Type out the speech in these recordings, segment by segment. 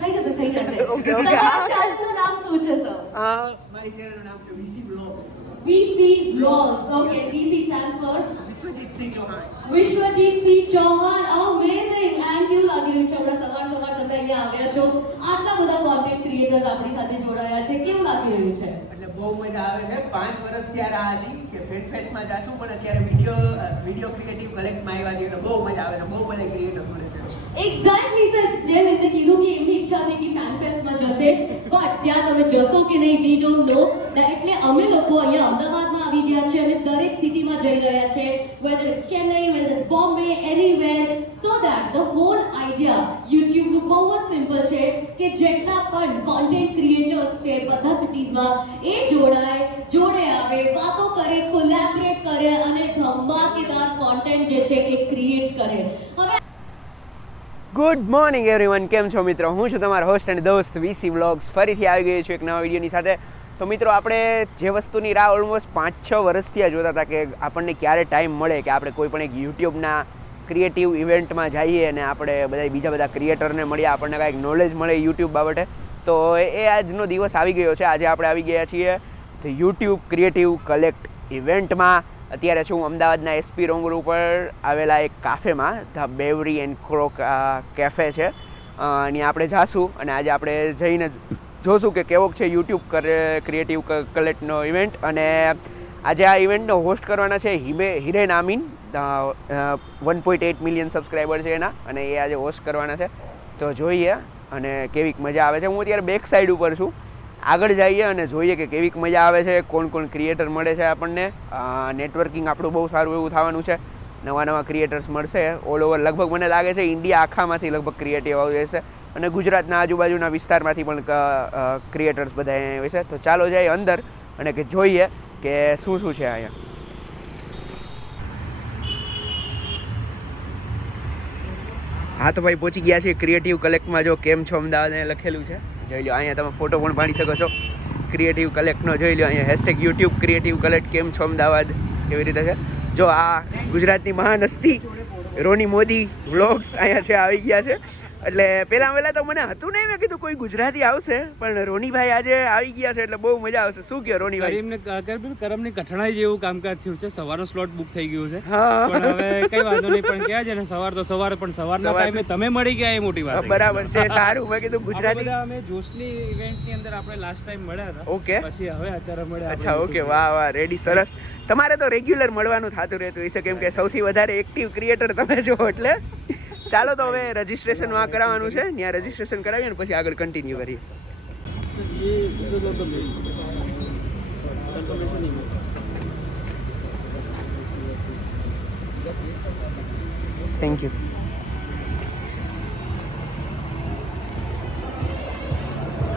થઈ જશે Okay. તમારા ચેનલનું નામ શું છે સર? મારી ચેનલનું નામ છે VC Vlogs. VC Vlogs. Okay, VC stands for Vishwajit Singh Chouhan. Vishwajit Singh Chouhan. Amazing. And કેવું લાગી રહ્યું છે હમણાં સવાર તમે અહીંયા આવ્યા છો, આટલા બધા કોન્ટેન્ટ ક્રિએટર્સ આપણી સાથે જોડાયા છે, કેવું લાગી રહ્યું છે? એટલે બહુ મજા આવે છે. 5 વર્ષથી આ રાહ હતી કે ફેસ્ટમાં જાશું, પણ અત્યારે વિડીયો ક્રિએટિવ કલેક્ટમાં આવ્યા છે એટલે બહુ મજા આવે છે. બહુ બધા ક્રિએટર મળે છે. એક્ઝેક્ટલી સર, જેમ એમને કીધું કે એમની ઈચ્છા હતી કે ફેસ્ટમાં જશે, બટ ત્યાં તમે જશો કે નહીં વી ડોન્ટ નો. એટલે અમે લોકો અહીંયા અમદાવાદમાં આવી ગયા છે અને દરેક સિટીમાં જઈ રહ્યા છે, whether it's Chennai, whether it's Bombay, anywhere, so that the whole idea YouTube નું બહુ જ સિમ્પલ છે કે જેટલા પણ કોન્ટેન્ટ ક્રિએટર્સ છે બધા સિટીઝમાં એ જોડાય, જોડે આવે, વાતો કરે, કોલેબોરેટ કરે અને ધમાકેદાર કોન્ટેન્ટ જે છે એ ક્રિએટ કરે. હવે ગુડ મોર્નિંગ એવરીવન, કેમ છો મિત્રો? હું છું તમારો હોસ્ટ અને દોસ્ત VC Vlogs. ફરીથી આવી ગયો છું એક નવા વિડીયોની સાથે. તો મિત્રો, આપણે જે વસ્તુની રાહ ઓલમોસ્ટ 5-6 વર્ષથી આ જોતા હતા કે આપણને ક્યારે ટાઈમ મળે કે આપણે કોઈ પણ એક યુટ્યુબના ક્રિએટિવ ઇવેન્ટમાં જઈએ અને આપણે બીજા બધા ક્રિએટરને મળીએ, આપણને કાંઈક નોલેજ મળે યુટ્યુબ બાબતે. તો એ આજનો દિવસ આવી ગયો છે. આજે આપણે આવી ગયા છીએ તો યુટ્યુબ ક્રિએટિવ કલેક્ટ ઇવેન્ટમાં. અત્યારે શું અમદાવાદના SP રોંગ રોડ ઉપર આવેલા એક કાફેમાં, ધ બેવરી એન્ડ ક્રો કેફે છે. અહીંયા આપણે જાશું અને આજે આપણે જઈને જોશું કે કેવોક છે યુટ્યુબ ક્રિએટિવ કલેક્ટનો ઇવેન્ટ. અને આજે આ ઇવેન્ટનો હોસ્ટ કરવાના છે હિરેન આમીન. 1.8 મિલિયન સબસ્ક્રાઈબર છે એના, અને એ આજે હોસ્ટ કરવાના છે. તો જોઈએ અને કેવીક મજા આવે છે. હું અત્યારે બેક સાઈડ ઉપર છું. આગળ જઈએ અને જોઈએ કે કેવીક મજા આવે છે, કોણ કોણ ક્રિએટર મળે છે આપણને. નેટવર્કિંગ આપણું બહુ સારું એવું થવાનું છે. નવા ક્રિએટર્સ મળશે ઓલ ઓવર. લગભગ મને લાગે છે ઇન્ડિયા આખામાંથી લગભગ ક્રિએટિવ આવી જશે અને ગુજરાતના આજુબાજુના વિસ્તારમાંથી પણ ક્રિએટર્સ બધા અહીંયા આવે છે. તો ચાલો જઈએ અંદર અને કે જોઈએ કે શું છે અહીંયા. હા તો ભાઈ, પહોંચી ગયા છીએ ક્રિએટિવ કલેક્ટમાં. જો કેમ છો અમદાવાદ અહીંયા લખેલું છે, જોઈ લો. અહીંયા તમે ફોટો પણ પાડી શકો છો ક્રિએટિવ કલેક્ટનો. જોઈ લો અહીંયા હેશટેગ યુટ્યુબ ક્રિએટિવ કલેક્ટ કેમ છો અમદાવાદ કેવી રીતે છે. જો આ ગુજરાતની મહાન હસ્તી રોની મોદી વ્લોગ્સ અહીંયા છે, આવી ગયા છે. એટલે પહેલાં તો મને હતું નહીં, મેં કીધું કોઈ ગુજરાતી આવશે, પણ રોનીભાઈ આજે આવી ગયા છે એટલે બહુ મજા આવશે. શું કહો રોનીભાઈ? કરમની કઠણાઈ જેવું કામકાજ થયું છે. સવારનો સ્લોટ બુક થઈ ગયું છે, હા પણ હવે કઈ વાંધો નહીં. પણ ક્યાં છે ને, સવાર તો સવાર, પણ સવારના ટાઈમે તમે મળી ગયા એ મોટી વાત. બરાબર છે, સારું. મેં કીધું ગુજરાતી. અમે જોશની ઇવેન્ટની અંદર આપણે લાસ્ટ ટાઈમ મળ્યા હતા. ઓકે, પછી હવે અત્યારે મળ્યા. અચ્છા, ઓકે, વાહ, રેડી, સરસ. તમારે તો રેગ્યુલર મળવાનું થતું રહેતું હશે, કેમ કે સૌથી વધારે એક્ટિવ ક્રિએટર તમે છો એટલે. ચાલો તો હવે રજીસ્ટ્રેશન કરાવવાનું છે, ત્યાં રજીસ્ટ્રેશન કરાવીએ ને પછી આગળ કન્ટિન્યુ કરીએ. Thank you.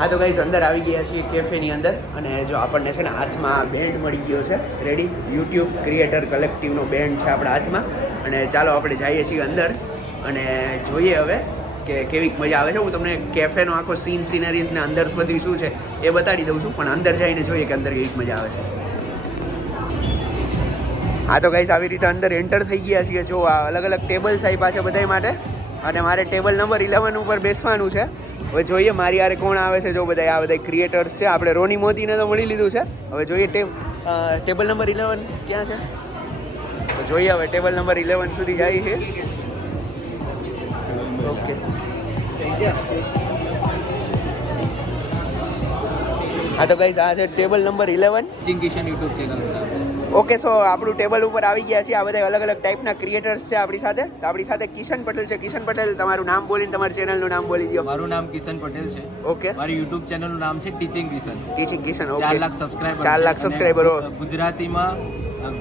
હા તો ગાઈસ, અંદર આવી ગયા છીએ કેફેની અંદર. અને જો આપણને છે ને હાથમાં બેન્ડ મળી ગયો છે રેડી. યુટ્યુબ ક્રિએટર કલેક્ટિવનો બેન્ડ છે આપણા હાથમાં. અને ચાલો આપણે જઈએ છીએ અંદર અને જોઈએ હવે કે કેવીક મજા આવે છે. હું તમને કેફેનો આખો સિનરીઝ ને અંદર બધી શું છે એ બતાડી દઉં છું, પણ અંદર જઈને જોઈએ કે અંદર કેવીક મજા આવે છે. હા તો ગાઈસ, આવી રીતે અંદર એન્ટર થઈ ગયા છીએ. જો આ અલગ અલગ ટેબલ્સ આપ્યા છે બધા માટે, અને મારે ટેબલ નંબર 11 ઉપર બેસવાનું છે. હવે જોઈએ મારી યારે કોણ આવે છે. જો બધા આ બધા ક્રિએટર્સ છે. આપણે રોની મોદીને તો મળી લીધું છે. હવે જોઈએ ટેબલ નંબર 11 ક્યાં છે. તો જોઈએ હવે ટેબલ નંબર 11 સુધી જાય છે. ઓકે, હા તો ગાઈસ, આ છે ટેબલ નંબર 11 ચિંકિશન યુટ્યુબ ચેનલ. ઓકે, સો આપણું ટેબલ ઉપર આવી ગયા છીએ. આ બધા અલગ અલગ ટાઈપના ક્રિએટર્સ છે આપણી સાથે. તો આપણી સાથે કિશન પટેલ છે. કિશન પટેલ, તમારું નામ બોલીને તમારી ચેનલનું નામ બોલી દો. મારું નામ કિશન પટેલ છે. ઓકે, મારી યુટ્યુબ ચેનલનું નામ છે teaching Kishan. Teaching Kishan. Okay, 4 lakh subscriber. 4 lakh સબસ્ક્રાઇબરો. ગુજરાતીમાં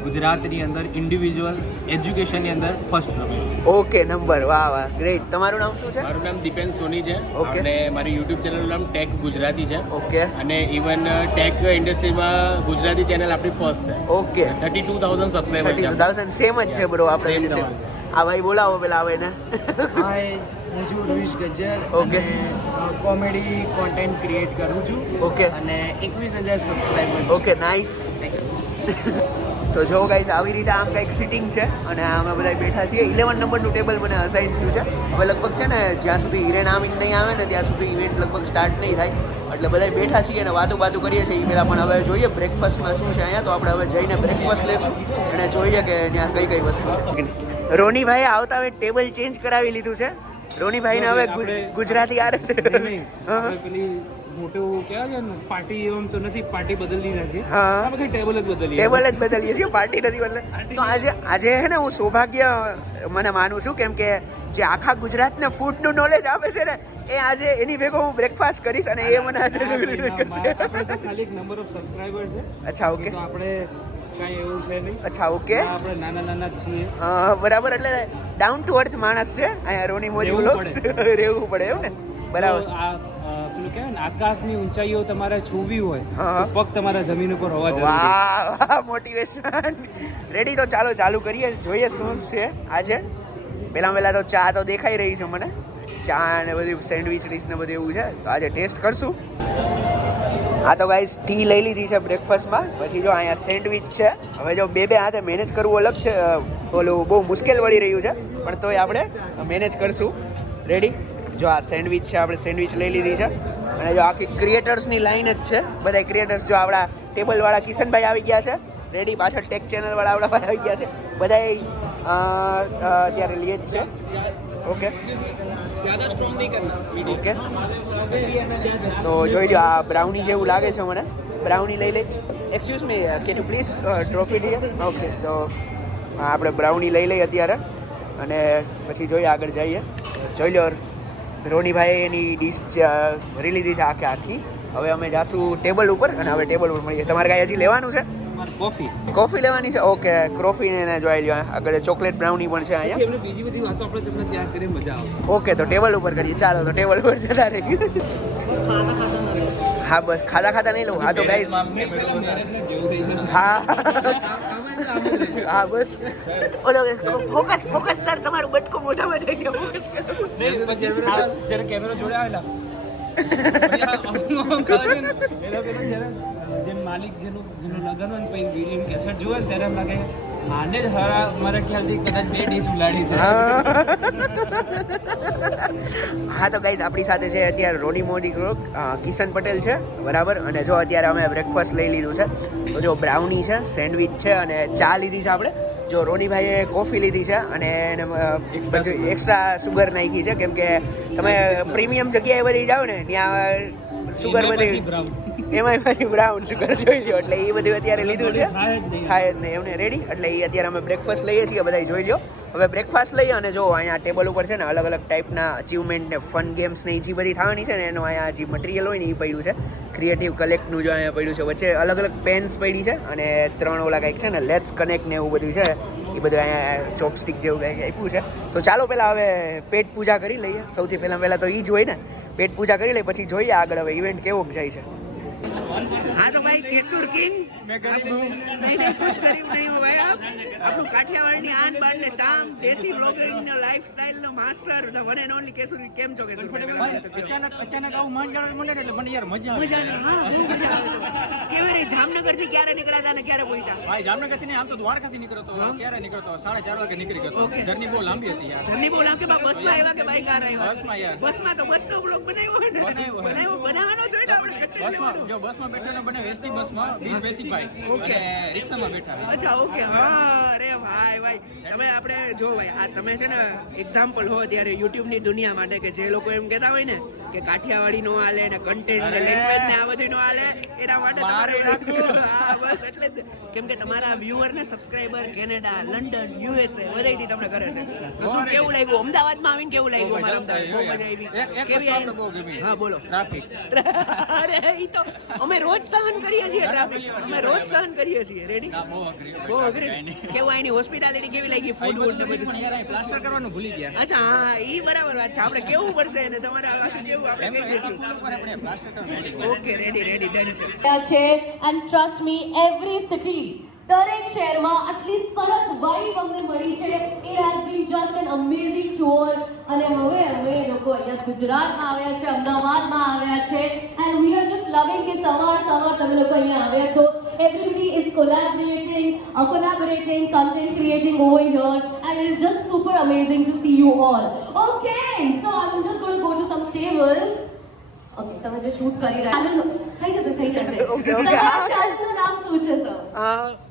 ગુજરાતની અંદર ઇન્ડિવિજ્યુઅલ એજ્યુકેશનની અંદર ફર્સ્ટ નંબર. Okay, number. વાહ, ગ્રેટ. તમારું નામ શું છે? મારું નામ દીપેન સોની છે. ઓકે. અને મારી યુટ્યુબ ચેનલનું નામ ટેક ગુજરાતી છે. ઓકે, અને ઇવન ટેક ઇન્ડસ્ટ્રીમાં ગુજરાતી ચેનલ આપણી ફર્સ્ટ છે. ઓકે, 32,000 સબસ્ક્રાઇબર છે. 32,000 સેમ જ છે બ્રો આપણે. Same. આ ભાઈ બોલાવો પેલા આવે ને. હાય, હું છું રૂઈશ ગજ્જર. ઓકે. અને કોમેડી કોન્ટેન્ટ ક્રિએટ કરું છું. ઓકે, અને 21,000 સબસ્ક્રાઈબર. Okay, nice. તો જો ગાઈસ આવી રીતે આમ કંઈક સિટિંગ છે અને અમે બધા બેઠા છીએ. 11 નંબરનું ટેબલ મને અસાઇન થયું છે. હવે લગભગ છે ને જ્યાં સુધી હિરેન આમીન નહીં આવે ને ત્યાં સુધી ઇવેન્ટ લગભગ સ્ટાર્ટ નહીં થાય. એટલે બધા બેઠા છીએ અને વાતો કરીએ છીએ એ પહેલાં. પણ હવે જોઈએ બ્રેકફાસ્ટમાં શું છે અહીંયા. તો આપણે હવે જઈને બ્રેકફાસ્ટ લેશું અને જોઈએ કે ત્યાં કઈ વસ્તુ છે. રોનીભાઈએ આવતા હવે ટેબલ ચેન્જ કરાવી લીધું છે. રોનીભાઈને હવે ગુજરાતી આરે પેલી મોટું કહેવાય છે ને પાર્ટી એમ તો નથી, પાર્ટી બદલી નથી. હા. આપણે ટેબલ જ બદલીએ. ટેબલ જ બદલીએ છીએ, પાર્ટી નથી બદલે. તો આજે હે ને હું સૌભાગ્ય મને માનું છું, કેમ કે જે આખા ગુજરાતને ફૂડનું નોલેજ આપે છે ને એ આજે એની ભેગો હું બ્રેકફાસ્ટ કરીશ અને એ મને આજે કરશે. આપણે તો ખાલી એક નંબર ઓફ સબસ્ક્રાઇબર છે. અચ્છા, ઓકે. તો આપણે કાંઈ એવું છે નહીં. અચ્છા, ઓકે. આપણે નાના જ છીએ. હા, બરાબર. એટલે ડાઉન ટુ અર્થ માણસ છે અહીંયા રોની મોજી વ્લોગ્સ. રહેવું પડે એવું ને? બરાબર. પેલું કહેવાય ને આકાશની ઊંચાઈઓ તમારે છૂવી હોય હા. તો પગ તમારા જમીન ઉપર હોવા જરૂરી છે. વાહ, મોટિવેશન. રેડી, તો ચાલુ કરીએ, જોઈએ શું છે આજે. પહેલાં તો ચા તો દેખાઈ રહી છે મને, ચા ને બધું સેન્ડવિચ ડીશ ને બધું એવું છે. તો આજે ટેસ્ટ કરશું. આ તો ગાઈસ ટી લઈ લીધી છે બ્રેકફાસ્ટમાં. પછી જો અહીંયા સેન્ડવિચ છે. હવે જો બે હાથે મેનેજ કરવું અલગ છે, ઓલું બહુ મુશ્કેલ વળી રહ્યું છે, પણ તોય આપણે મેનેજ કરશું. રેડી, જો આ સેન્ડવિચ છે, આપણે સેન્ડવિચ લઈ લીધી છે. અને જો આખી ક્રિએટર્સની લાઈન જ છે, બધા ક્રિએટર્સ. જો આપણા ટેબલવાળા કિશનભાઈ આવી ગયા છે. રેડી, પાછળ ટેક ચેનલવાળા આપણા ભાઈ આવી ગયા છે. બધા અત્યારે લીએ જ છે. Okay okay. તો જોઈ લો, આ બ્રાઉની જેવું લાગે છે મને. બ્રાઉની લઈ લે. Excuse me, can you please drop it here? Okay, તો આપણે બ્રાઉની લઈ લઈએ અત્યારે અને પછી જોઈએ આગળ જઈએ. જોઈ લો, રોનીભાઈ એની ડીશ ભરી લીધી છે આખી. હવે અમે જાશું ટેબલ ઉપર અને હવે ટેબલ ઉપર મળીએ. તમારે કાંઈ હજી લેવાનું છે? કોફી લેવાની છે? ઓકે, કોફી ને જોઈ લો. આગળ ચોકલેટ બ્રાઉની પણ છે અહીંયા. એમને બીજી બધી વાતો આપણે તમને ત્યાં કરી મજા આવશે. ઓકે, તો ટેબલ ઉપર કરીએ. ચાલો, તો ટેબલ ઉપર જતા રહીએ. હા, બસ ખાતા નહીં લઉં. હા તો ગાઈસ, હા બસ. ઓલો ફોકસ સર, તમારું બટકો મોઢામાં જઈ ગયો. ફોકસ કરો. જ્યારે કેમેરો જોડે આવેલા જે માલિક જેનું લગન હોય ને પછી વિડીયો કેસેટ જોવે ને ત્યારે એમ લાગે આને જ મારા ખ્યાલથી કદાચ 2 ડીશ ઉલાડી છે. હા તો ગાઈઝ, આપણી સાથે છે અત્યારે રોની મોદી કિશન પટેલ છે, બરાબર. અને જો અત્યારે અમે બ્રેકફાસ્ટ લઈ લીધું છે. તો જો બ્રાઉની છે, સેન્ડવિચ છે અને ચા લીધી છે આપણે. જો રોનીભાઈએ કોફી લીધી છે અને એને એક્સ્ટ્રા સુગર નાખી છે, કેમ કે તમે પ્રીમિયમ જગ્યાએ બધી જાઓ ને ત્યાં સુગર બધી, એમાં પછી બ્રાઉન સુગર જોઈ લો. એટલે એ બધું અત્યારે લીધું છે, થાય જ નહીં એમને. રેડી, એટલે એ અત્યારે અમે બ્રેકફાસ્ટ લઈએ છીએ, બધા જોઈ લો. હવે બ્રેકફાસ્ટ લઈએ અને જો અહીંયા ટેબલ ઉપર છે ને અલગ અલગ ટાઈપના અચીવમેન્ટ ને ફન ગેમ્સ ને જે બધી થવાની છે ને એનું અહીંયા જે મટીરિયલ હોય ને એ પડ્યું છે. ક્રિએટિવ કલેક્ટનું જો અહીંયા પડ્યું છે. વચ્ચે અલગ અલગ પેન્સ પડી છે અને 3 ઓલા કંઈક છે ને લેટ્સ કનેક્ટ ને એવું બધું છે. એ બધું અહીંયા ચોપસ્ટિક જેવું કંઈક આપ્યું છે. તો ચાલો પહેલાં હવે પેટ પૂજા કરી લઈએ. સૌથી પહેલાં તો એ જ હોય ને, પેટ પૂજા કરી લઈએ પછી જોઈએ આગળ હવે ઇવેન્ટ કેવો જાય છે. હા તો ભાઈ, કેસુર કિંગ નહીં કુછ કર્યું નહીં ભાઈ. આપણું કાઠિયાવાડની આન બાન ને શામ, દેશી બ્લોગિંગ નો લાઈફસ્ટાઈલ નો master, the one and only Kesur. કેમ છો કેસુર? અચાનક આવું માંગ જાળો મને એટલે મને યાર મજા આવે. મજા આવે. હા, બહુ મજા આવે. કેવી રહી જામનગર થી ક્યારે નીકળ્યા ને ક્યારે પહોંચ્યા? ભાઈ જામનગર થી આમ તો દ્વારકાથી નીકળતો, ક્યારે નીકળતો 4:30 વાગે નીકળી ગયો. જર્ની બહુ લાંબી હતી યાર. જર્ની બહુ લાંબી. બસમાં આવ્યા કે બાઈક કાર આવ્યા? બસમાં યાર. બસમાં તો બસનો બ્લોગ બનાવ્યો ને? બનાવવાનો જોઈએ ને આપણે. બસમાં જો બસમાં બેઠો ને બને એસટી બસમાં 20 બેસિક ભાઈ અને રિક્ષામાં બેઠા. અચ્છા, ઓકે. હા, અરે ભાઈ તમે આપણે જો ભાઈ, આ તમે છે ને એક્ઝામ્પલ હો ત્યારે યુટ્યુબની દુનિયા માટે, કે જે લોકો એમ કહેતા હોય ને કે કાઠિયાવાડી નો હાલે ને કન્ટેન્ટ ને લેંગ્વેજ ને આ બધું નો હાલે, એના માટે તમારે હા બસ એટલે જ. કેમ કે તમારા વ્યુઅર ને સબસ્ક્રાઇબર કેનેડા, લંડન, યુએસએ બધેથી તમને કરે છે. તો શું કેવું લાગ્યું અમદાવાદમાં આવીને? કેવું લાગ્યું અમારા અમદાવાદ? બહુ મજા આવી. કેવી આવી? બહુ ગમી. હા બોલો. ટ્રાફિક. અરે ઈ તો અમે રોજ સહન કરીએ છીએ ટ્રાફિક. અમે રોજ સહન કરીએ છીએ. રેડી, બહુ અઘરી. કેવું આની હોસ્પિટાલિટી કેવી લાગી? ફૂડ ને બધું પ્લાસ્ટર કરવાનું ભૂલી ગયા. અચ્છા, હા ઈ બરાબર વાત છે. આપણે કેવું પડશે ને તમારે પાછું કેવું આપણે કહી દઈશું. આપણે પ્લાસ્ટર કરવાનું. ઓકે, રેડી ડન છે. છે and trust me, every city, દરેક શહેરમાં આટલી સરસ વાઇબ અમને મળી છે. It has been just N amazing tour. અને હવે અમે લોકો અહીંયા ગુજરાતમાં આવ્યા છે, અમદાવાદમાં આવ્યા છે, એન્ડ વી આર જસ્ટ લાગે કે સવાર તમે લોકો અહીંયા આવ્યા છો. Everybody is collaborating, content creating over here, and it's just super amazing to see you all. Okay, so I'm just going to go to some tables. Okay, તમે જે શૂટ કરી રહ્યા છો થઈ જશે Okay. તમારા ચેનલનું નામ શું છે સર?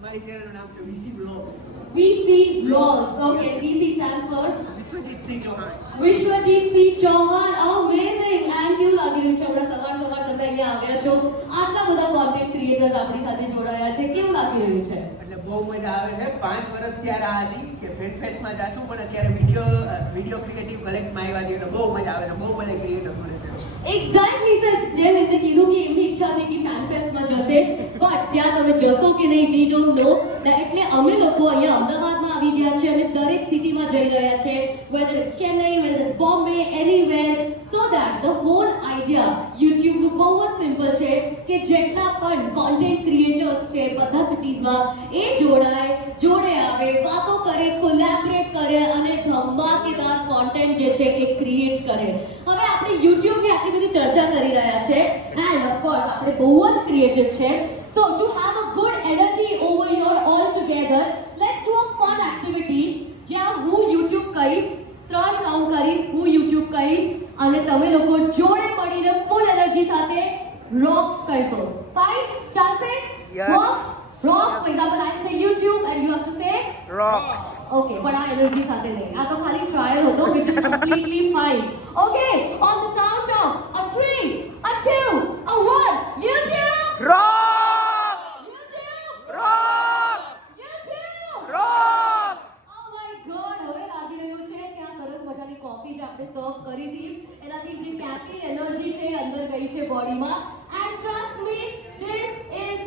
મારી ચેનલનું નામ છે VC Vlogs. VC Vlogs. Okay, VC stands for Vishwajit Singh Chouhan. Vishwajit Singh Chouhan. Amazing. And કેવું લાગી રહ્યું છે હમણાં સવાર તમે અહીંયા આવ્યા છો, આટલા બધા કોન્ટેન્ટ ક્રિએટર્સ આપણી સાથે જોડાયા છે, કેવું લાગી રહ્યું છે? એટલે બહુ મજા આવે છે. 5 વર્ષથી આ રાહ હતી કે ફેટ ફેસ્ટમાં જાશું, પણ અત્યારે વિડીયો ક્રિએટિવ કલેક્ટમાં આવ્યા છે એટલે બહુ મજા આવે છે. બહુ બધા ક્રિએટર મળે છે. એક્ઝેક્ટલી સર, જેમ એમને કીધું કે એમની ઈચ્છા હતી કે ફેન ફેસ્ટમાં જશે, બટ ત્યાં તમે જશો કે નહીં વી ડોન્ટ નો. એટલે અમે લોકો અહીંયા અમદાવાદમાં આવી ગયા છે અને દરેક સિટીમાં જઈ રહ્યા છે, whether it's Chennai, whether it's Bombay, anywhere, so that the whole idea YouTube નું બહુ જ સિમ્પલ છે કે જેટલા પણ કોન્ટેન્ટ ક્રિએટર્સ છે બધા સિટીઝમાં એ જોડાય, જોડે આવે, વાતો કરે, કોલેબોરેટ કરે અને ધમાકેદાર કોન્ટેન્ટ જે છે એ ક્રિએટ કરે. હવે આપણે યુટ્યુબની આટલી બધી ચર્ચા કરી રહ્યા છે એન્ડ ઓફ કોર્સ આપણે બહુ જ ક્રિએટિવ છે. So to have a good energy over here all together, let's do a fun activity જ્યાં હું YouTube કહીશ, 3 રાઉન્ડ કરીશ, હું YouTube કહીશ અને તમે લોકો જોડે મળીને ફૂલ એનર્જી સાથે rocks કહેશો. ફાઇન? ચાલશે? Yes. Rocks. For example, I'll say YouTube and you have to say Rocks. Okay, but આ એનર્જી સાથે નહીં. આ તો ખાલી ટ્રાયલ હતો, which is completely fine. Okay, on the count of a 3, a 2, a 1, YouTube! Rocks. YouTube! Rocks. YouTube! Rocks. Oh my God, હવે લાગી રહ્યું છે કે આ સરસ મજાની કોફી જે આપણે સર્વ કરી હતી એનાથી જે કેફીન એનર્જી છે એ અંદર ગઈ છે બોડીમાં. And trust me, this is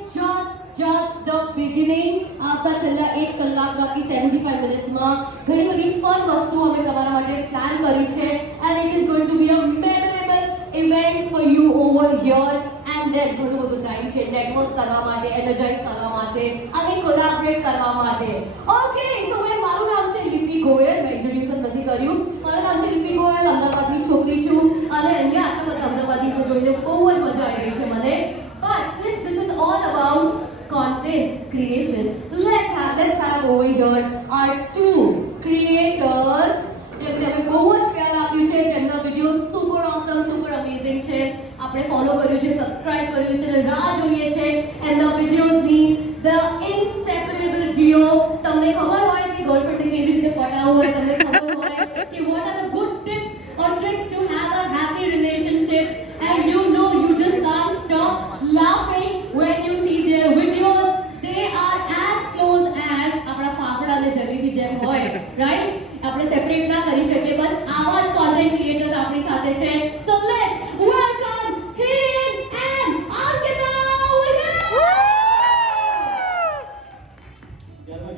just the beginning. આપતા છેલ્લા 1 કલાક બાકી 75 મિનિટ્સમાં ઘણી બધી ફન વસ્તુઓ અમે તમારા માટે પ્લાન કરી છે and it is going to be a memorable event for you over here. And then ઘણું બધું ટાઈમ છે નેટવર્ક કરવા માટે, એનર્જાઇઝ કરવા માટે અને કોલેબોરેટ કરવા માટે. ઓકે, તો મારું નામ છે લિપી ગોયલ. મેં ઇન્ટ્રોડ્યુશન નથી કર્યું. મારું નામ છે લિપી ગોયલ, અમદાવાદની છોકરી છું અને અહીંયા આટલા બધા અમદાવાદીઓ જોઈને બહુ જ મજા આવી રહી છે મને. But since this is all about content creation, let's have over here our 2 creators જેમને અમે બહુ જ પ્યાર આપ્યું છે, જેમના વિડીયો સુપર ઓસમ, સુપર અમેઝિંગ છે. આપણે ફોલો કર્યું છે, સબસ્ક્રાઇબ કર્યું છે અને રાહ જોઈએ છે એમના વિડીયોઝની. The inseparable duo. તમને ખબર હોય કે ગર્લફ્રેન્ડને કેવી રીતે પટાવવું હોય, તમને ખબર હોય કે what are the good tips or tricks to have a happy relationship, and you know you just can't stop laughing when you see their videos. They are as close as આપણા ફાફડા અને જલેબી જેમ હોય, રાઈટ? આપણે separate ના કરી શકીએ, બસ આવા જ કોન્ટેન્ટ ક્રિએટર્સ આપણી સાથે છે. So let's welcome Hiren and Ankita over here. ગઝલ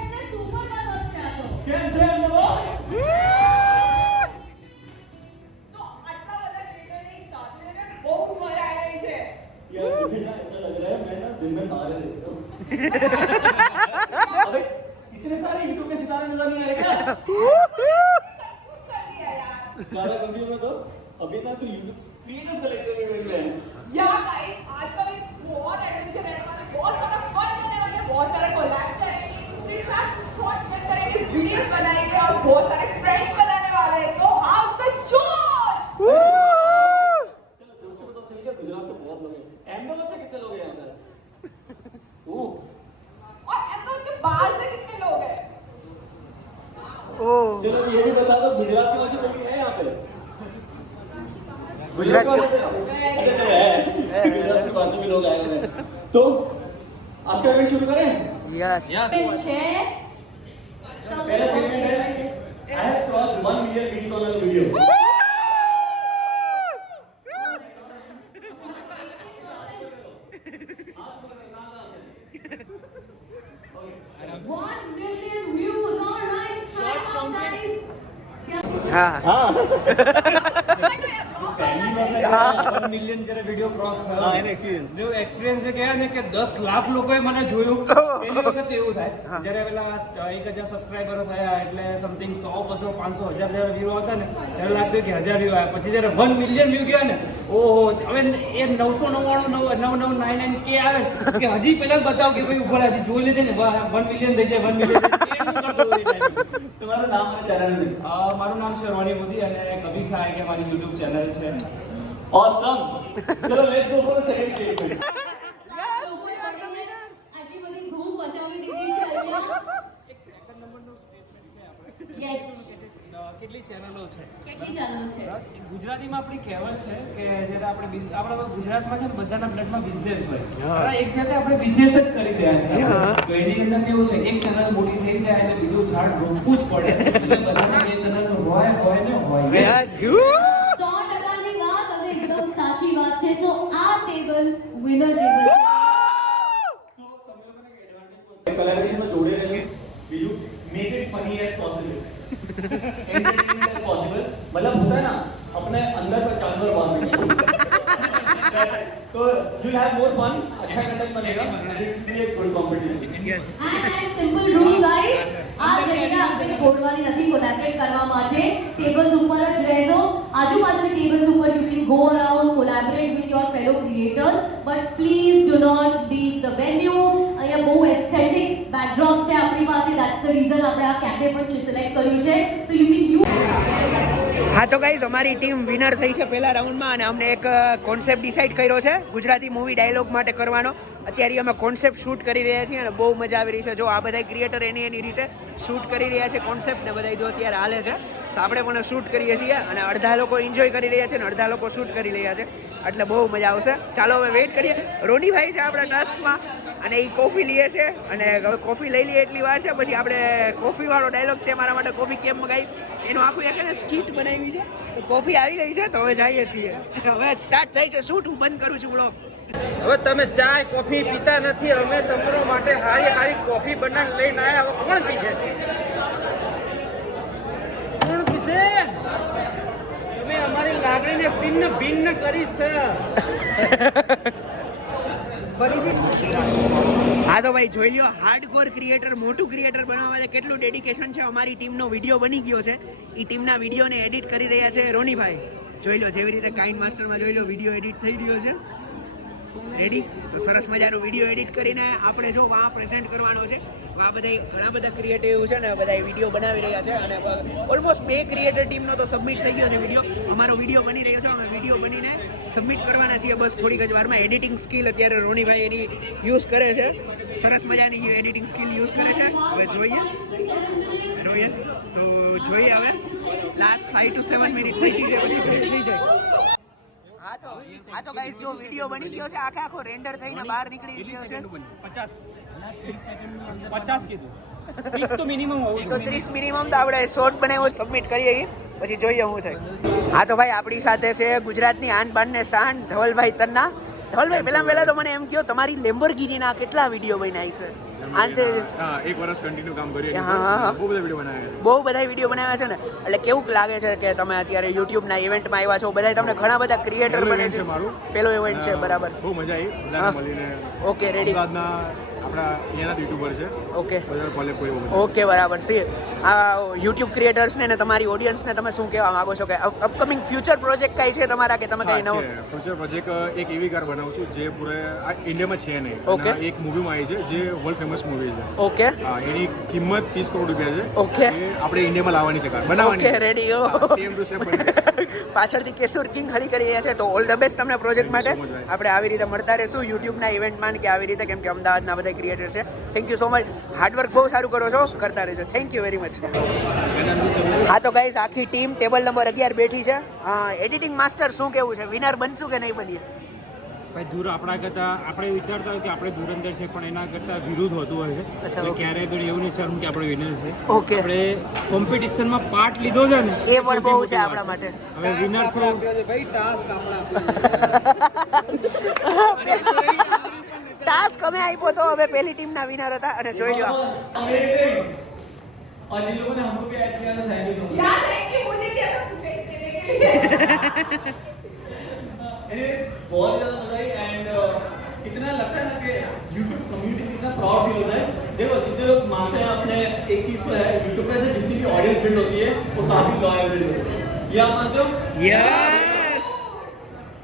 એટલે સુપર ગઝલ છે આ તો. કેમ છે અમદાવાદ? तो आटला वाला क्रिकेट एक साथ में बहुत मजा आ रही है यार मुझे ना ऐसा लग रहा है मैं ना दिन में तारे देखता हूँ। अबे इतने सारे यूट्यूब के सितारे नजर नहीं आ रहे क्या? सारा कंप्यूटर तो अभी ना तो यूट्यूब क्रिएटर्स कलेक्टिव इवेंट में है। यार गाइस आज का एक बहुत एडवेंचर रहने वाला है, बहुत सारा फन होने वाला है, बहुत सारे कोलैब करेंगे, एक दूसरे के साथ थॉट शेयर करेंगे, वीडियोस बनाएंगे और बहुत सारे फ्रेंड्स बनाने वाले हैं. तो हाउ द जोश. चलो दोस्तों को तो चल गया, गुजरात से बहुत लोग हैं। अहमदाबाद से कितने लोग हैं यहाँ पे? ओह और अहमदाबाद के बाहर से कितने लोग हैं? Oh. चलो ये भी बता दो गुजरात के वजह कोई है यहाँ पे? गुजरात वाले पे? अच्छा चलो है गुजरात के बाहर से भी लोग आए हुए हैं। तो आज का इवेंट शुरू करें? Yes. છે So पहला सेगमेंट है I have crossed 1 million views on a video. One million views. All right, stand up, guys. હા. 1 મિલિયન જ્યારે વિડીયો ક્રોસ થયો એનો એક્સપિરિયન્સ જો એક્સપિરિયન્સ એ કહે ને કે 10 લાખ લોકોએ મને જોયું પહેલી વખત એવું થાય જ્યારે પેલા 1000 સબસ્ક્રાઇબરો થયા એટલે સમથિંગ 100 200 500 1000 જેવા વ્યૂ આવતા ને ત્યારે લાગતું કે 1000 વ્યૂ આવ્યા. પછી જ્યારે 1 મિલિયન વ્યૂ ગયા ને ઓહો હવે એ 999 કે આવે કે હજી પહેલા બતાવો કે ભાઈ ઉપર હજી જોઈ લેજે ને 1 મિલિયન થઈ જાય 1 મિલિયન તમારું નામ અને ચેનલ મારું નામ છે રોની મોદી અને કભી ખાય કે મારી YouTube ચેનલ છે. ઓસમ. ચલો let's go for the second statement. આટલી બધી ધૂમ મચાવી દીધી છે અહીંયા. Yes. કેટલી ચેનલો છે? કેટલી ચેનલો છે? ગુજરાતીમાં આપણી કહેવત છે કે જ્યારે આપણા ગુજરાતમાં છે ને બધાના બ્લડમાં બિઝનેસ હોય. એક જાતે આપણે બિઝનેસ જ કરી રહ્યા છીએ. તો એની અંદર કેવું છે એક ચેનલ મોટી થઈ જાય એટલે બીજું ઝાડ રોપવું જ પડે. એટલે બધાને એ ચેનલ હોય ને હોય. 100%ની વાત અને એકદમ સાચી વાત છે. તો આ ટેબલ વિનર ટેબલ કલાકારીમાં જોડે રહીએ. બીજું make it funny as possible, entertaining as possible. मतलब होता है ना अपने अंदर का जानवर बांध देंगे तो you will have more fun. अच्छा कंटेंट बनेगा. It will be a good competition. And simple rule guys, આ જગ્યા આપણે છોડવાની નથી કોલેબરેટ કરવા માટે. ટેબલ્સ ઉપર જ રહેજો. આજુબાજુની ટેબલ્સ ઉપર you can go around, collaborate with your fellow creators, but please do not leave the venue. અહીંયા બહુ એસ્થેટિક બેકડ્રોપ છે આપણી પાસે. ધેટ્સ ધ રીઝન આપણે આ કેફે પણ સિલેક્ટ કર્યું છે. So you can you. હા તો ગાઈઝ અમારી ટીમ વિનર થઈ છે પહેલા રાઉન્ડમાં અને અમને એક કોન્સેપ્ટ ડિસાઈડ કર્યો છે ગુજરાતી મૂવી ડાયલોગ માટે કરવાનો. અત્યારે અમે કોન્સેપ્ટ શૂટ કરી રહ્યા છીએ અને બહુ મજા આવી રહી છે. જો આ બધા ક્રિએટર એની રીતે શૂટ કરી રહ્યા છે કોન્સેપ્ટ ને બધા જો અત્યારે હાલે છે તો આપણે પણ શૂટ કરીએ છીએ અને અડધા લોકો એન્જોય કરી રહ્યા છે અને અડધા લોકો શૂટ કરી રહ્યા છે એટલે બહુ મજા આવશે. ચાલો હવે વેઇટ કરીએ. રોનીભાઈ છે આપણા ટાસ્કમાં અને એ કોફી લઈએ છે અને હવે કોફી લઈ લઈએ એટલી વાર છે પછી આપણે કોફીવાળો ડાયલોગ તે મારા માટે કોફી કેમ મગાવી એનું આખું એક એને સ્કીટ બનાવી છે. તો કોફી આવી ગઈ છે તો હવે જઈએ છીએ. હવે સ્ટાર્ટ થાય છે શૂટ. હું બંધ કરું છું વ્લોગ. હવે તમે ચાય કોફી પીતા નથી, અમે તમારા માટે હારી કોફી બનાવીને લઈને આવ્યા. હવે કોણ પીશે? કોણ પીશે? તમે અમારી લાગણીને છિન્ન ભિન્ન કરી છે. હા તો ભાઈ જોઈ લ્યો, હાર્ડકોર ક્રિએટર, મોટું ક્રિએટર બનવા માટે કેટલું ડેડિકેશન છે. અમારી ટીમનો વિડીયો બની ગયો છે. એ ટીમના વિડીયોને એડિટ કરી રહ્યા છે રોનીભાઈ. જોઈ લો જેવી રીતે કાઇન્ડ માસ્ટરમાં જોઈ લો વિડીયો એડિટ થઈ રહ્યો છે. રેડી? તો સરસ મજાનો વિડીયો એડિટ કરીને આપણે જો આ પ્રેઝન્ટ કરવાનો છે. આ બધા ઘણા બધા ક્રિએટિવ છે ને બધા વિડીયો બનાવી રહ્યા છે અને ઓલમોસ્ટ 2 ક્રિએટર ટીમનો તો સબમિટ થઈ ગયો છે વિડીયો. અમારો વિડીયો બની રહ્યો છે. અમે વિડીયો બનીને સબમિટ કરવાના છીએ બસ થોડીક જ વારમાં. એડિટિંગ સ્કિલ અત્યારે રોનીભાઈ એની યુઝ કરે છે. સરસ મજાની એડિટિંગ સ્કિલ યુઝ કરે છે. હવે જોઈએ તો જોઈએ હવે લાસ્ટ 5 to 7 મિનિટ બચી છે પછી જોઈ થઈ જાય. હા તો ગાઈસ જો વિડીયો બની ગયો છે આખો રેન્ડર થઈને બહાર નીકળી ગયો છે. 50 કીધું 30 તો મિનિમમ હોવું તો 30 મિનિમમ તો આપણે શોર્ટ બનાવ્યો સબમિટ કરીએ પછી જોઈએ શું થાય. હા તો ભાઈ આપણી સાથે છે ગુજરાતની આન બાન ને શાન ધવલભાઈ તન્ના. ધવલભાઈ પહેલા તો મને એમ કહો તમારી લેમ્બોર્ગિનીના કેટલા વિડીયો બનાવી છે? આંતે એક વર્ષ કન્ટિન્યુ કામ કર્યું. હા. બહુ બધા વિડીયો બનાવ્યા. બહુ બધા વિડીયો બનાવ્યા છે ને એટલે કેવું લાગે છે કે તમે અત્યારે યુટ્યુબના ઇવેન્ટમાં આવ્યા છો? બધા તમને ઘણા બધા ક્રિએટર બને છે. પેલો ઇવેન્ટ છે બરાબર. બહુ મજા આવી બધાને મળીને. Okay ready. અમદાવાદના આપણા અહીંયાના યુટ્યુબર છે. ઓકે બધા કોલેબ કોઈ ઓકે બરાબર. સી આ યુટ્યુબ ક્રિએટર્સને ને તમારી ઓડિયન્સને તમે શું કહેવા માંગો છો કે અપકમિંગ ફ્યુચર પ્રોજેક્ટ કઈ છે તમારા કે તમે કઈ નવું? ફ્યુચર પ્રોજેક્ટ એક એવી કાર બનાવું છું જે પૂરે ઇન્ડિયામાં છે નહીં. ઓકે. એક મૂવીમાં આવી છે જે વર્લ્ડ ફેમસ મૂવી છે. ઓકે એની કિંમત 30 કરોડ રૂપિયા છે. ઓકે. એ આપણે ઇન્ડિયામાં લાવવાની છે કાર બનાવવાની. Okay ready. Same to same પાછળથી કેશુર કિંગ ખડી કરી રહ્યા છે તો ઓલ ધ બેસ્ટ તમને પ્રોજેક્ટ માટે. આપણે આવી રીતે મળતા રહીશું યુટ્યુબના ઇવેન્ટમાં કે આવી રીતે કેમ કે અમદાવાદના બધા ક્રિએટર છે. Thank you so much. Hard work બહુ સારું કરો છો, કરતા રહેજો. Thank you very much. હા તો ગાઈસ આખી ટીમ ટેબલ નંબર 11 બેઠી છે. એડિટિંગ માસ્ટર શું કેવું છે? વિનર બનશું કે નહીં બનીએ? ભાઈ દૂર આપણા કરતાં આપણે વિચારતા હોય કે આપણે ધુરંધર છે પણ એના કરતાં વિરુદ્ધ હોતું હોય છે. અચ્છા, એટલે ઓકે. ક્યારેય પણ એવું નહીં વિચારવું કે આપણે વિનર છે. ઓકે. આપણે કોમ્પિટિશનમાં પાર્ટ લીધો છે ને એ પણ બહુ છે આપણા માટે. હવે વિનર થો ટાસ્ક અમે આપ્યો તો હવે પહેલી ટીમના વિનર હતા અને જોઈ લો और जिन लोगों ने हमको भी ऐड किया तो थैंक यू सो मच. यार थैंक यू मुझे क्या देने के लिए. बहुत ज़्यादा मजा आई एंड इतना लगता है ना कि यूट्यूब कम्युनिटी कितना प्राउड फील होता है। देखो जितने लोग मानते हैं अपने एक चीज तो है, यूट्यूब पे से जितनी भी ऑडियंस बिल्ड होती है वो काफी लॉयल बिल्ड होती है। ये आप मानते हो? यस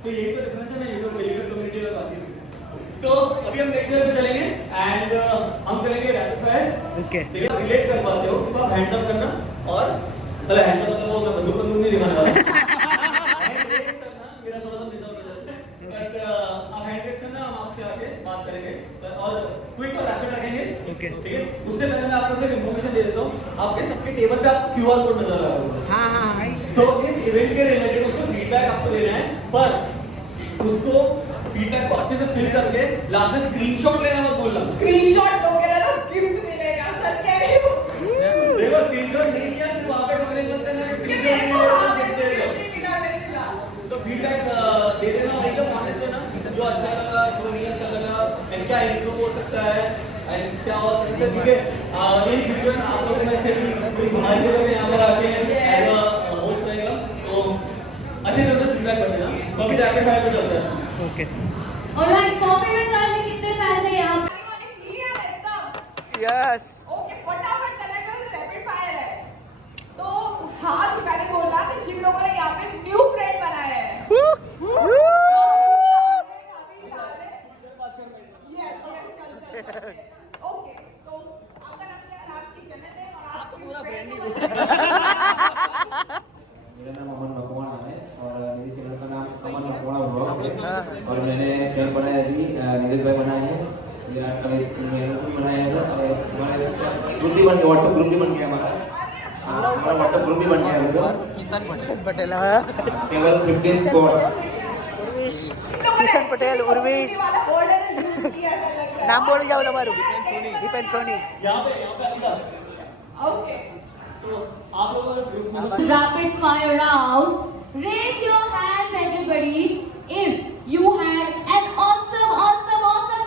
तो यही तो डिफरेंस है ना यूट्यूब कम्युनिटी और बाकी। तो अभी हम नेक्स्ट लेवल पे चलेंगे एंड हम करेंगे रैपिड फायर। ओके ठीक है, रिलेट कर पाते हो तो आप हैंड्स अप करना और मतलब हैंड्स अप मतलब वो मैं बंदूक नहीं दिखाने वाला। हैंड रेस करना मेरा थोड़ा सा मिस आउट हो जाता है, बट आप हैंड रेस करना, हम आपसे आके बात करेंगे और क्विक और रैपिड रखेंगे। Okay. ठीक है, उससे पहले मैं आपको सिर्फ इन्फॉर्मेशन दे देता हूँ। आपके सबके टेबल पे आपको क्यूआर कोड नजर आ रहा होगा। हाँ तो इस इवेंट के रिलेटेड उसको फीडबैक आपको देना है, पर उसको फीडबैक को अच्छे से फिल करके लास्ट में स्क्रीनशॉट लेना मत भूलना। स्क्रीनशॉट लोगे ना तो गिफ्ट मिलेगा, सच कह रही हूँ। देखो स्क्रीनशॉट नहीं किया फिर वहां पे कंप्लेन मत करना कि स्क्रीनशॉट नहीं है गिफ्ट देगा। तो फीडबैक दे देना, एकदम ऑनेस्ट देना, जो अच्छा लगा जो नहीं अच्छा लगा एंड क्या इंप्रूव हो सकता है एंड क्या और कर सकते हैं। क्योंकि इन फ्यूचर आप लोगों में से भी कोई हमारी जगह पे यहाँ पर आके एज अ होस्ट रहेगा तो अच्छी तरह से फीडबैक कर देना। तो अभी रैपिड फायर पे चलते हैं। ओके ऑलराइट, कॉफी विद करण के कितने फैंस हैं यहाँ पे? यस ओके, फटाफट करना है, रैपिड फायर है। तो खास मैंने बोला कि जिन लोगों ने यहाँ पे न्यू फ्रेंड बनाए हैं, ओके, तो आपका नाम क्या है, आपकी जन्नत है और आपकी पूरा फ्रेंड ही मेरा नाम अमन मकवाना है और मेरी चैनल का नाम अमन मकवाना ब्लॉग्स है और मैंने चैनल बनाया अभी नीरज भाई बनाए हैं, मेरा कल बनाया है और हमारे ग्रुप भी बन गया, व्हाट्सएप ग्रुप भी बन गया हमारा व्हाट्सएप ग्रुप भी बन गया है। किशन पटेल केवल 15 स्क्वाड કિશન પટેલ ઉર્વેશ નામ બોલી જાઓ તમારું દીપેન સોની यहाँ पे अलीदा। ओके, तो आप लोगों का ग्रुप में Rapid fire round. Raise your hands, everybody, if you had an awesome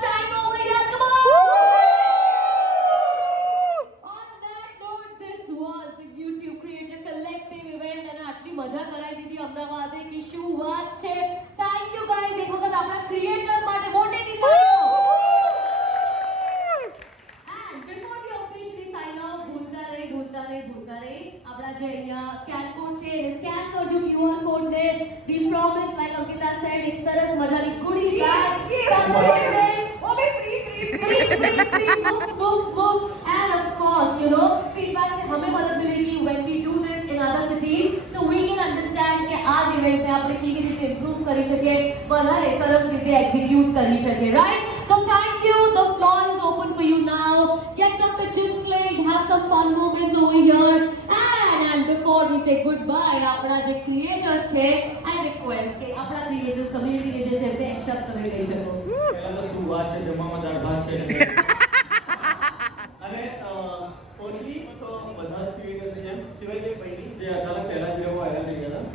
time over here. Come on! On that note, this was the YouTube Creator Collective event અને આટલી મજા કરાઈ દીધી અમદાવાદે કે શું વાત છે. Thank you guys. એક વખત આપણા creators માટે મોટેથી તાળીઓ. And before we officially sign off, ભૂલતા નહીં આપણા જે અહીંયા સ્કેન કોડ છે એને સ્કેન કરજો QR કોડ ને. We promise, like Ankita said, એક સરસ મજાની goodie bag supported. वो भी free Move. And of course, you know, feedback से हमें मदद मिलेगी when we do this in other cities, so we can understand કે આ ઇવેન્ટ ને આપણે કેવી રીતે ઇમ્પ્રૂવ કરી શકીએ, વધારે સરસ રીતે એક્ઝિક્યુટ કરી શકીએ, right? So thank you. The floor is open for you now. Get some pictures clicked, have some fun moments over here. And before we say goodbye, આપણા જે creators છે, I request કે આપણા creators community ને જે છે તે શબ્દ તમે કહી શકો. પહેલા તો શું વાત છે, જમવામાં દાળ ભાત છે અને ફર્સ્ટલી તો બધા જ ક્રિએટર્સની જેમ સિવાય કે પહેલી જે અચાનક પહેલા જ લોકો વાયરલ થઈ ગયા હતા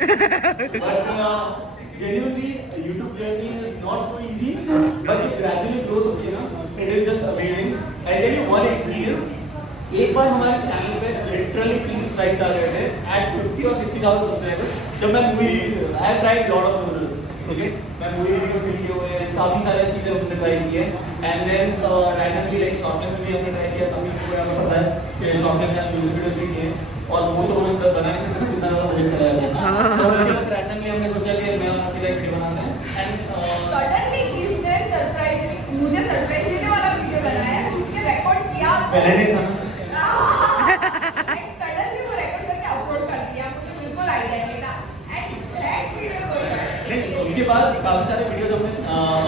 but genuinely YouTube journey is not so easy but ये gradually growth होती है ना, it is just amazing. I tell you one experience, एक बार हमारे चैनल पे लिटरली 3 स्ट्राइक्स आ गए थे एट 50 और 60,000 सब्सक्राइबर्स जब मैं movie review I have tried lot of movies. ठीक है, मैं मूवी रिव्यू भी किए हुए हैं, काफी सारी चीजें हमने ट्राई की है and then randomly like short film भी हमने ट्राई किया। तभी मुझे हमें पता है कि शॉर्ट फिल्म में म्यूजिक वीडियोस भी किए और वो तो बनाने से कितना ज्यादा बजट चला जाता है। तो उसके बाद रैंडमली हमने सोचा कि मैं आपके लिए वीडियो बनाना है एंड सडनली इसने सरप्राइज मुझे सरप्राइज देने वाला वीडियो बनाया, छूट के रिकॉर्ड किया पहले नहीं था सडनली वो रिकॉर्ड करके अपलोड कर दिया, मुझे बिल्कुल आइडिया नहीं था एंड दैट वीडियो नहीं, उसके बाद काफी सारे वीडियोस हमने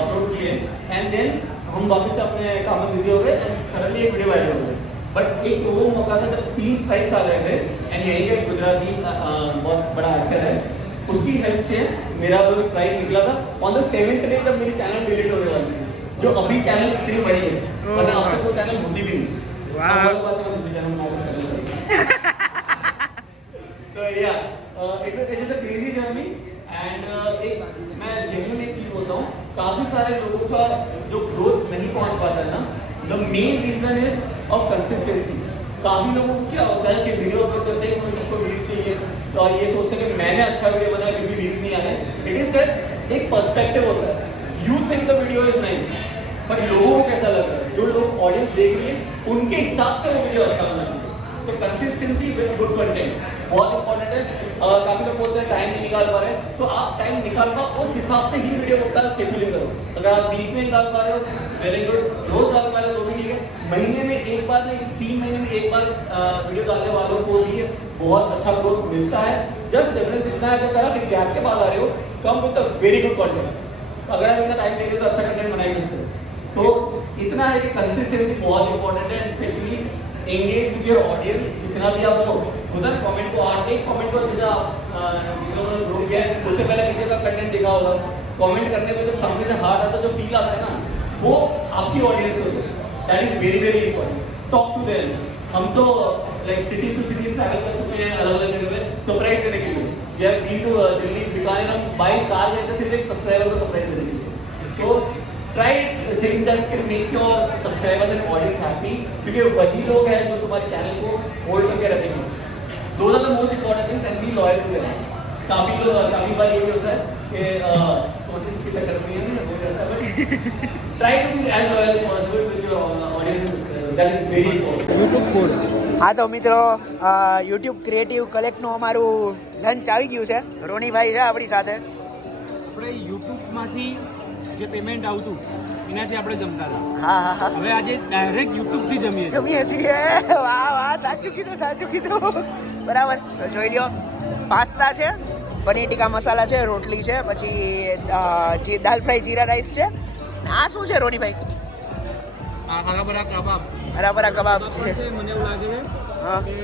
अपलोड किए एंड देन हम वापस से अपने काम में बिजी हो गए एंड सडनली एक वीडियो वायरल हो गई। बट एक वो मौका था जब 3 स्ट्राइक्स आ गए थे एंड यही का गुजराती बहुत बड़ा एक्टर है, उसकी हेल्प से मेरा वो स्ट्राइक निकला था ऑन द 7th डे जब मेरी चैनल डिलीट होने वाली थी, जो अभी चैनल इतनी बड़ी है वरना अब तक वो चैनल होती भी नहीं। तो या it is a crazy journey and एक मैं जेन्युइन एक चीज बोलता हूँ, काफी सारे लोगों का जो ग्रोथ नहीं पहुंच पाता है ना, the main reason is of consistency. काफी लोगों को क्या होता है कि वीडियो अपलोड करते हैं उनको सबको व्यूज चाहिए तो ये सोचते हैं कि मैंने अच्छा वीडियो बनाया फिर भी व्यूज नहीं आ रहे। इट इज दैट एक पर्सपेक्टिव होता है, you think the video is nice पर लोगों को कैसा लग रहा है, जो लोग ऑडियंस देख रही है उनके हिसाब से वो वीडियो अच्छा होना चाहिए। तो कंसिस्टेंसी विद गुड कंटेंट बहुत इंपॉर्टेंट है। काफी लोग बोलते हैं टाइम नहीं निकाल पा रहे, तो आप टाइम निकाल पाओ उस हिसाब से ही वीडियो का शेड्यूलिंग करो। अगर आप वीक में निकाल पा रहे हो वेरी गुड, रोज डाल पा रहे हो तो भी ठीक है, महीने में एक बार नहीं 3 महीने में एक बार वीडियो डालने वालों को भी बहुत अच्छा ग्रोथ मिलता है। जस्ट डिफरेंस इतना है कि अगर आप गैप के बाद आ रहे हो come with very good content, अगर आप इतना टाइम देंगे तो अच्छा कंटेंट बना ही सकते हो। तो इतना है कि कंसिस्टेंसी बहुत इंपॉर्टेंट है, specially engage with your audience. जितना भी आप होता है कमेंट को एक कमेंट को जैसे आप ग्रुप गया उससे पहले किसी का कंटेंट दिखा होगा, कमेंट करने में जब सामने से हार्ट आता है जो फील आता है ना वो आपकी ऑडियंस को होता है। That is very very important. Talk to them. हम तो like cities to cities travel कर चुके हैं अलग अलग जगह पे सरप्राइज देने के लिए। We have been to Delhi Bikaner, हम बाई कार गए थे सिर्फ एक सब्सक्राइबर को सरप्राइज देने के लिए। तो try things that can make your subscribers and audience happy, क्योंकि वही लोग हैं जो तुम्हारे चैनल को होल्ड करके रखेंगे। Those are the most important things and be loyal to them. काफी बार ये भी होता है कि सोर्सेस के चक्कर में नहीं हो जाता है, but try to be as loyal as possible with your audience, that is very important. YouTube કોડ હા તો મિત્રો યુટ્યુબ ક્રિએટિવ કલેક્ટનું અમારું લંચ આવી ગયું છે. રોનીભાઈ છે આપણી સાથે. આપણે યુટ્યુબમાંથી જે પેમેન્ટ આવતું એનાથી આપણે જમતા હતા. હા હા હા હવે આજે ડાયરેક્ટ યુટ્યુબથી જમીએ છીએ. જમીએ છીએ. વાહ વાહ સાચું કીધું બરાબર. તો જોઈ લ્યો પાસ્તા છે, પનીર ટીકા મસાલા છે, રોટલી છે, પછી દાલ ફ્રાય જીરા રાઈસ છે. આ શું છે રોનીભાઈ? આ હરાબરા કબાબ. હરાબરા કબાબ છે. મને એવું લાગે છે હા કે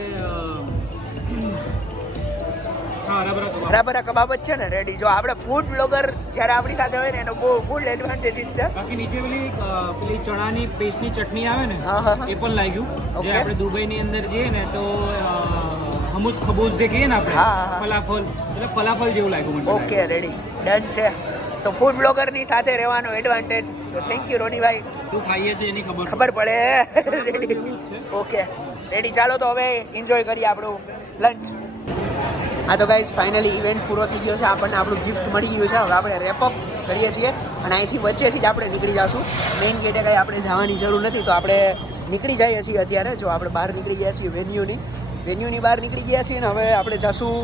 હરાબરા કબાબ. હરાબરા કબાબ જ છે ને. રેડી. જો આપણે ફૂડ બ્લોગર જ્યારે આપણી સાથે હોય ને એનો બહુ ફૂલ એડવાન્ટેજીસ છે. બાકી નીચે પેલી ચણાની પેસ્ટની ચટણી આવે ને હા, હા, હા. એ પણ લાગ્યું. Okay. જે આપણે દુબઈની અંદર જઈએ ને તો હમુસ ખબૂસ જે કહીએ ને આપણે હા, હા, હા. ફલાફલ એટલે ફલાફલ જેવું લાગ્યું મને. ઓકે રેડી ડન છે. તો ફૂડ બ્લોગરની સાથે રહેવાનો એડવાન્ટેજ. તો થેન્ક યુ રોનીભાઈ. શું ખાઈએ છીએ એની ખબર પડે. રેડી એવું જ છે. Okay ready. ચાલો તો હવે એન્જોય કરીએ આપણું લંચ. હા તો ગાઈઝ ફાઇનલી ઇવેન્ટ પૂરો થઈ ગયો છે. આપણને આપણું ગિફ્ટ મળી ગયું છે. હવે આપણે રેપઅપ કરીએ છીએ અને અહીંથી વચ્ચેથી જ આપણે નીકળી જઈશું. મેઇન ગેટે કંઈ આપણે જવાની જરૂર નથી, તો આપણે નીકળી જઈએ છીએ અત્યારે. જો આપણે બહાર નીકળી ગયા છીએ વેન્યુની બહાર નીકળી ગયા છીએ ને હવે આપણે જઈશું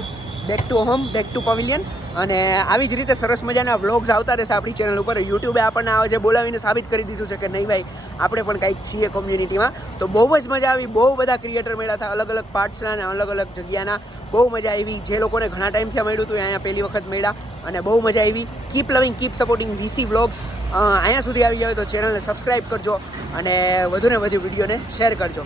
back to home, back to pavilion. અને આવી જ રીતે સરસ મજાના વ્લોગ્સ આવતા રહેશે આપણી ચેનલ ઉપર. યુટ્યુબે આપણને આવે છે બોલાવીને સાબિત કરી દીધું છે કે નહીં ભાઈ આપણે પણ કંઈક છીએ કોમ્યુનિટીમાં. તો બહુ જ મજા આવી. બહુ બધા ક્રિએટર મળ્યા હતા અલગ અલગ પાર્ટ્સના અને અલગ અલગ જગ્યાના. બહુ મજા આવી. જે લોકોને ઘણા ટાઈમથી મળ્યું હતું અહીંયા પહેલી વખત મળ્યા અને બહુ મજા આવી. કીપ લવિંગ, કીપ સપોર્ટિંગ VC વ્લોગ્સ. અહીંયા સુધી આવી જાય તો ચેનલને સબસ્ક્રાઈબ કરજો અને વધુને વધુ વિડીયોને શેર કરજો.